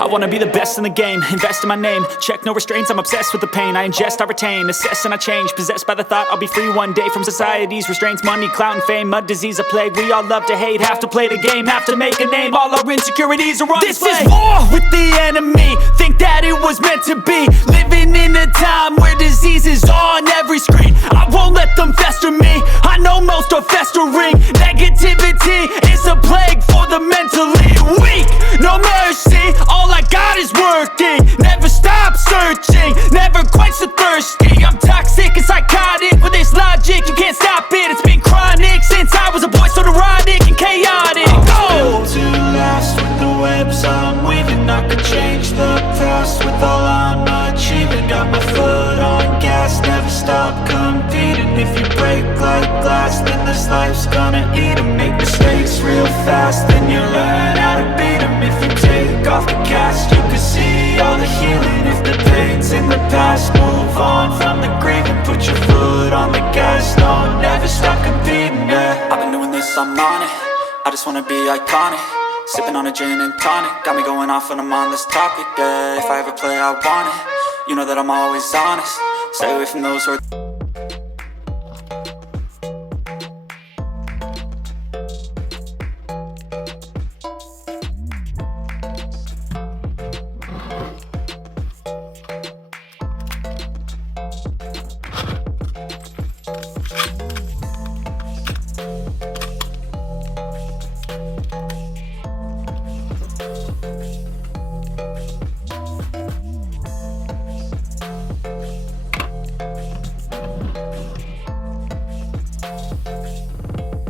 I wanna be the best in the game, invest in my name. Check no restraints, I'm obsessed with the pain. I ingest, I retain, assess and I change. Possessed by the thought I'll be free one day from society's restraints. Money, clout and fame, mud, disease, a plague. We all love to hate, have to play the game, have to make a name. All our insecurities are on display. This is war with the enemy, think that it was meant to be. Living in a time where disease is on every screen. I won't let them fester me, I know most are festering. Negativity is a plague for the mentally weak. No mercy, all I got is working. Never stop searching, never quench the thirsty. I'm toxic and psychotic with this logic, you can't stop it. It's been chronic since I was a boy, so neurotic and chaotic. Built to last with the webs I'm weaving. I could change the past with all I'm achieving. Got my foot on gas, never stop competing. If you break like glass, then this life's gonna eat 'em. Make mistakes real fast, then you learn how to beat 'em. If you take off the cast, you can see all the healing. If the pain's in the past, move on from the grave and put your foot on the gas. No, never stop competing, yeah. I've been doing this, I'm on it. I just wanna be iconic. Sipping on a gin and tonic, got me going off when I'm on this topic, yeah. If I ever play, I want it. You know that I'm always honest. Stay away from those who are